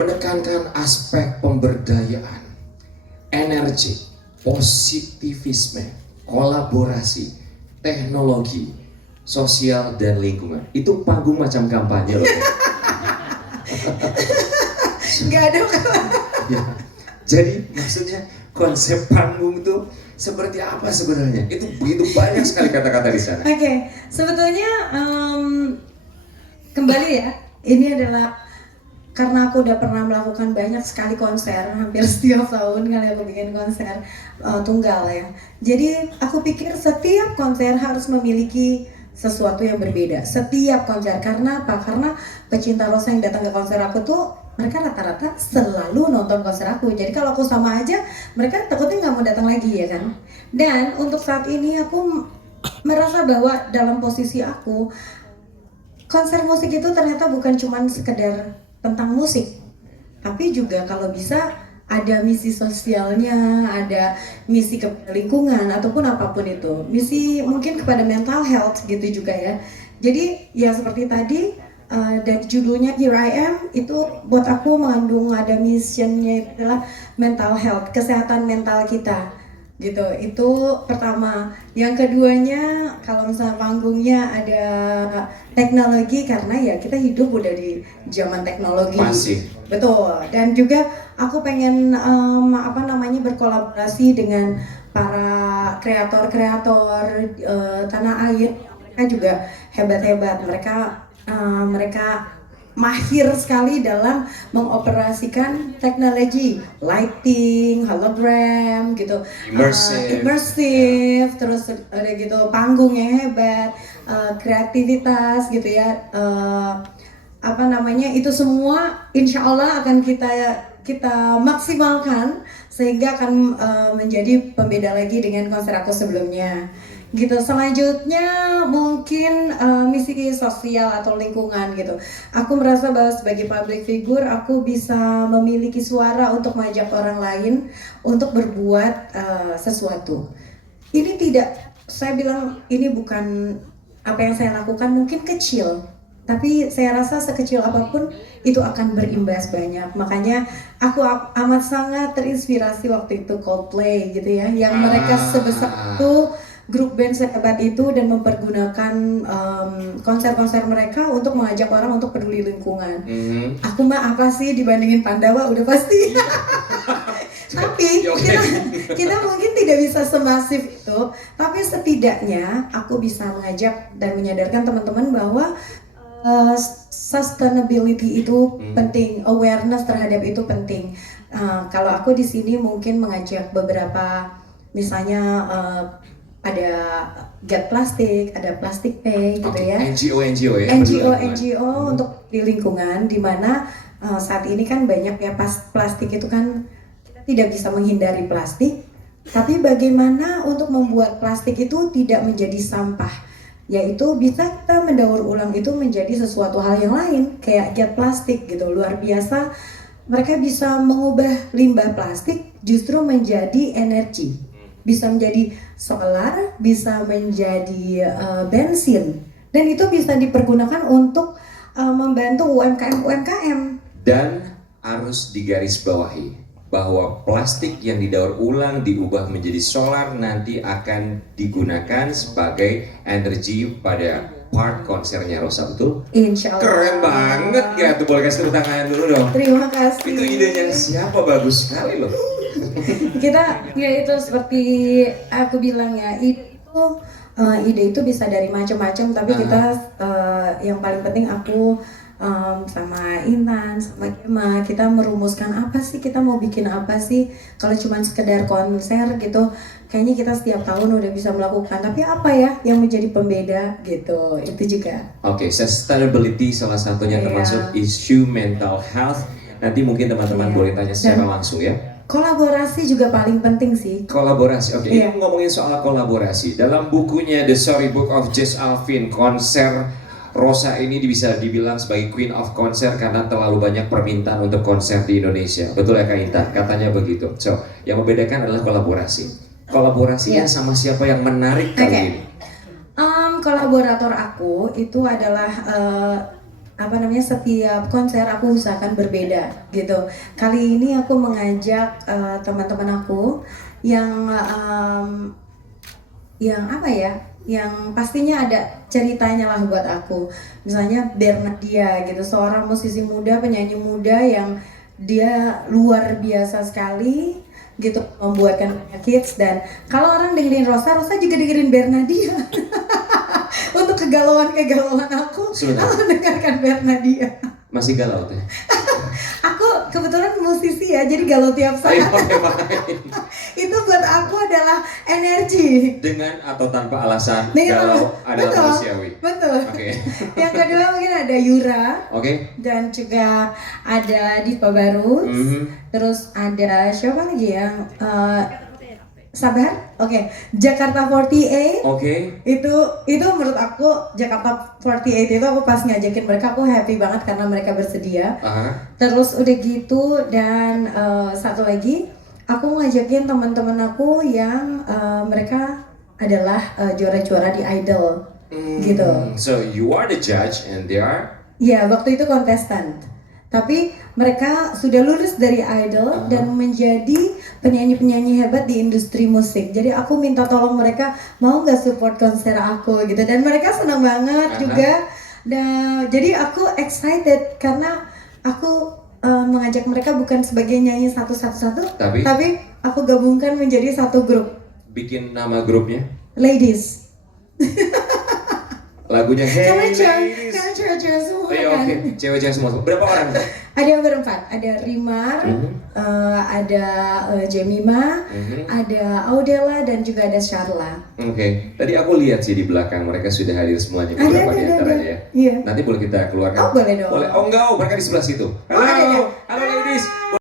menekankan aspek pemberdayaan, energi, positivisme, kolaborasi, teknologi, sosial dan lingkungan. Itu panggung macam kampanye loh. Nggak ada. Ya. Jadi maksudnya konsep panggung itu seperti apa sebenarnya? Itu begitu banyak sekali kata-kata di sana. Oke, sebetulnya kembali ya, ini adalah karena aku udah pernah melakukan banyak sekali konser, hampir setiap tahun kali aku bikin konser tunggal ya. Jadi aku pikir setiap konser harus memiliki sesuatu yang berbeda. Setiap konser, karena apa? Karena pecinta Rosa yang datang ke konser aku tuh mereka rata-rata selalu nonton konser aku. Jadi kalau aku sama aja, mereka takutnya nggak mau datang lagi ya kan. Dan untuk saat ini aku merasa bahwa dalam posisi aku, konser musik itu ternyata bukan cuma sekedar tentang musik, tapi juga kalau bisa ada misi sosialnya, ada misi kepada lingkungan ataupun apapun itu, misi mungkin kepada mental health gitu juga ya. Jadi ya seperti tadi dan judulnya Here I Am itu buat aku mengandung ada missionnya, itu adalah mental health, kesehatan mental kita gitu. Itu pertama. Yang keduanya kalau misalnya panggungnya ada teknologi, karena ya kita hidup udah di zaman teknologi. Masih. Betul. Dan juga aku pengen berkolaborasi dengan para kreator-kreator tanah air. Mereka juga hebat-hebat. Mereka mahir sekali dalam mengoperasikan teknologi lighting, hologram gitu, immersive, terus ada gitu panggungnya hebat, kreativitas gitu ya, itu semua insya Allah akan kita maksimalkan sehingga akan menjadi pembeda lagi dengan konser aku sebelumnya gitu. Selanjutnya mungkin misi sosial atau lingkungan gitu. Aku merasa bahwa sebagai public figure aku bisa memiliki suara untuk mengajak orang lain untuk berbuat sesuatu. Ini tidak, saya bilang ini bukan apa yang saya lakukan mungkin kecil, tapi saya rasa sekecil apapun itu akan berimbas banyak. Makanya aku amat sangat terinspirasi waktu itu Coldplay gitu ya, yang mereka sebesar itu, grup band sehebat itu, dan mempergunakan konser-konser mereka untuk mengajak orang untuk peduli lingkungan. Aku mah apa sih dibandingin Pandawa udah pasti. Tapi kita mungkin tidak bisa semasif itu, tapi setidaknya aku bisa mengajak dan menyadarkan teman-teman bahwa sustainability itu penting, awareness terhadap itu penting. Kalau aku di sini mungkin mengajak beberapa, misalnya ada Get Plastic, ada Plastic Pay gitu ya. NGO ya. NGO untuk di lingkungan, dimana saat ini kan banyak ya plastik itu kan kita tidak bisa menghindari plastik. Tapi bagaimana untuk membuat plastik itu tidak menjadi sampah, yaitu bisa kita mendaur ulang itu menjadi sesuatu hal yang lain, kayak Get Plastic gitu, luar biasa. Mereka bisa mengubah limbah plastik justru menjadi energi, bisa menjadi solar, bisa menjadi bensin, dan itu bisa dipergunakan untuk membantu UMKM. Dan harus digarisbawahi bahwa plastik yang didaur ulang diubah menjadi solar nanti akan digunakan sebagai energi pada part konsernya Rosa, betul? Insya Allah. Keren banget ya tuh, boleh kasih tepuk tangan dulu dong. Terima kasih. Itu idenya siapa, bagus sekali loh. Kita ya itu seperti aku bilang ya, ide itu bisa dari macam-macam, tapi kita yang paling penting aku sama Intan, sama Gemma, kita merumuskan apa sih, kita mau bikin apa sih. Kalau cuma sekedar konser gitu, kayaknya kita setiap tahun udah bisa melakukan, tapi apa ya yang menjadi pembeda gitu, itu juga. Oke, sustainability salah satunya termasuk isu mental health. Nanti mungkin teman-teman boleh tanya secara langsung ya. Kolaborasi juga paling penting sih. Kolaborasi, oke. Ini ngomongin soal kolaborasi. Dalam bukunya The Storybook of Jess Alvin, konser Rosa ini bisa dibilang sebagai Queen of Konser karena terlalu banyak permintaan untuk konser di Indonesia. Betul ya Kak Intan? Katanya begitu. So, yang membedakan adalah kolaborasi. Kolaborasinya sama siapa yang menarik kali ini? Kolaborator aku itu adalah apa namanya, setiap konser aku usahakan berbeda gitu. Kali ini aku mengajak teman-teman aku yang apa ya, yang pastinya ada ceritanya lah buat aku. Misalnya Bernadia gitu, seorang musisi muda, penyanyi muda yang dia luar biasa sekali gitu, membuatkan banyak hits. Dan kalau orang dengerin Rosa, Rosa juga dengerin Bernadia. Untuk kegalauan aku dengarkan Bernadia. Masih galau teh. Aku kebetulan musisi ya, jadi galau tiap Ayo, saat. Itu buat aku adalah energi. dengan atau tanpa alasan Dengan galau adalah betul, manusiawi. betul. Oke. Yang kedua mungkin ada Yura, Oke. dan juga ada Diva Barus. Terus ada siapa lagi yang Sabar? Oke. Jakarta 48. Oke. Itu menurut aku Jakarta 48 itu aku pas ngajakin mereka aku happy banget karena mereka bersedia. Terus udah gitu, dan satu lagi aku ngajakin teman-teman aku yang mereka adalah juara-juara di Idol gitu. So you are the judge and they are. Ya, waktu itu kontestan. Tapi mereka sudah lulus dari Idol dan menjadi penyanyi-penyanyi hebat di industri musik. Jadi aku minta tolong mereka mau nggak support konser aku gitu, dan mereka senang banget juga. Dan jadi aku excited karena aku mengajak mereka bukan sebagai nyanyi satu-satu, tapi aku gabungkan menjadi satu grup. Bikin nama grupnya? Ladies. Lagunya Hey Ladies. Cewek-cewek semua Iya, kan. oke. Cewek-cewek semua. Berapa orang? Ada yang berempat, ada Rimar, ada Jemima, ada Audela, dan juga ada Sharla. Oke. Tadi aku lihat sih di belakang mereka sudah hadir semuanya, beberapa di antaranya ya. Iya. Nanti boleh kita keluarkan? Oh, boleh dong. Boleh. Oh enggak, mereka di sebelah situ. Halo, ada. halo ladies.